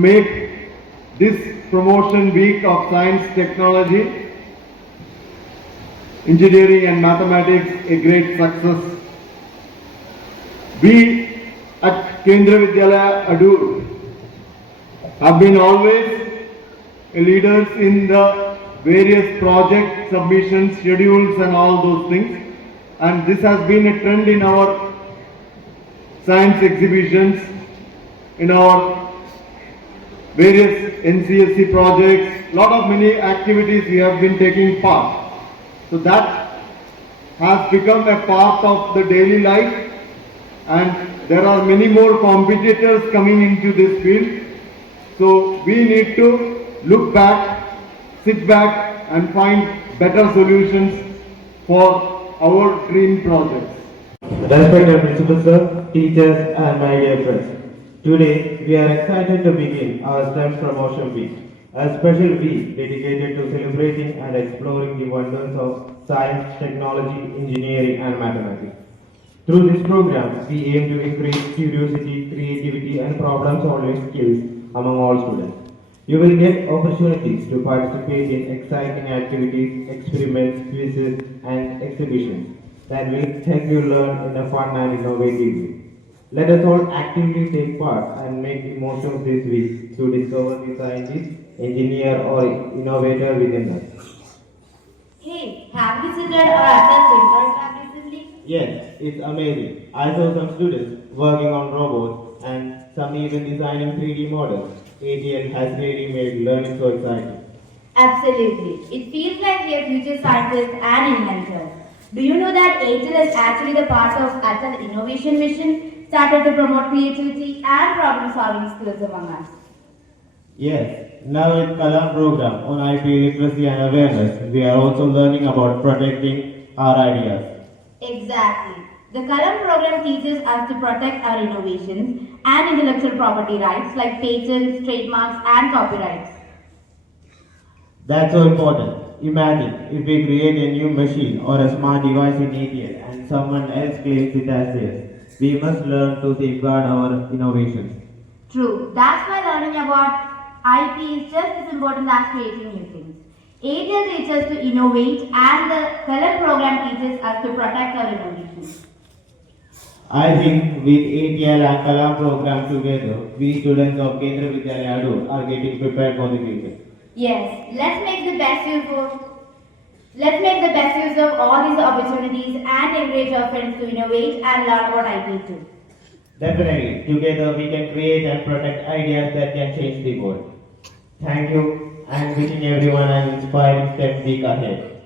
make this promotion week of science, technology, engineering and mathematics a great success. We at Kendra Vidyalaya ADOOR have been always leaders in the various project submissions, schedules and all those things, and this has been a trend in our science exhibitions, in our various NCSC projects, lot of many activities we have been taking part. So that has become a part of the daily life, and there are many more competitors coming into this field. So we need to look back, sit back and find better solutions for our dream projects. Respected Principal Sir, teachers and my dear friends. Today we are excited to begin our STEM Promotion Week, a special week dedicated to celebrating and exploring the wonders of science, technology, engineering and mathematics. Through this program, we aim to increase curiosity, creativity and problem-solving skills among all students. You will get opportunities to participate in exciting activities, experiments, quizzes and exhibitions that will help you learn in a fun and innovative way. Let us all actively take part and make the most of this week to discover the scientist, engineer or innovator within us. Hey, have you visited our Atal Tinkering Lab recently? Yes, it's amazing. I saw some students working on robots and some even designing 3D models. ATL has really made learning so exciting. Absolutely. It feels like we are future scientists and inventors. Do you know that ATL is actually the part of Atal Innovation Mission, started to promote creativity and problem-solving skills among us? Yes, now with Kalam program on IP literacy and awareness, we are also learning about protecting our ideas. Exactly. The Kalam program teaches us to protect our innovations and intellectual property rights like patents, trademarks and copyrights. That's so important. Imagine if we create a new machine or a smart device in ATL and someone else claims it as theirs. We must learn to safeguard our innovations. True. That's why learning about IP is just as important as creating new things. ATL teaches us to innovate and the Kalam program teaches us to protect our innovations. I think with ATL and Kalam program together, we students of Kendra Vidyalaya ADOOR are getting prepared for the future. Yes, let's make the best use of all these opportunities and encourage our friends to innovate and learn about IP too. Definitely, together we can create and protect ideas that can change the world. Thank you and wishing everyone an inspiring STEM week ahead.